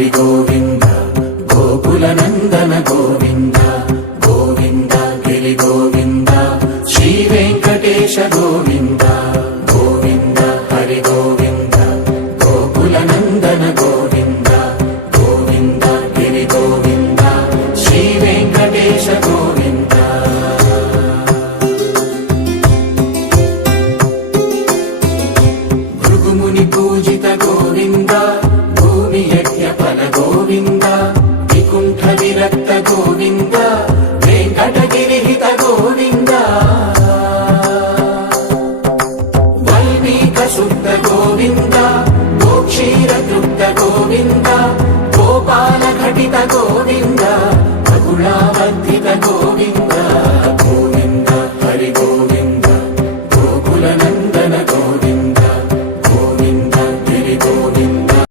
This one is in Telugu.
హరి గోవింద గోకుల నందన గోవింద గోవింద గిరి గోవింద శ్రీ వెంకటేశ గోవింద గోవింద హరి గోవింద గోకుల నందన గోవింద గోవింద గిరి గోవింద శ్రీ వెంకటేశ గోవింద భృగుముని పూజిత గోవింద భూమి యజ్ఞ ఫల గోవింద వికుంఠ విరక్త గోవింద వెంకటగిరిహిత గోవింద వల్మీక శుద్ధ గోవింద గోక్షీర తృప్త గోవింద గోపాల ఘటిత గోవింద బహుళావర్ధిత గోవింద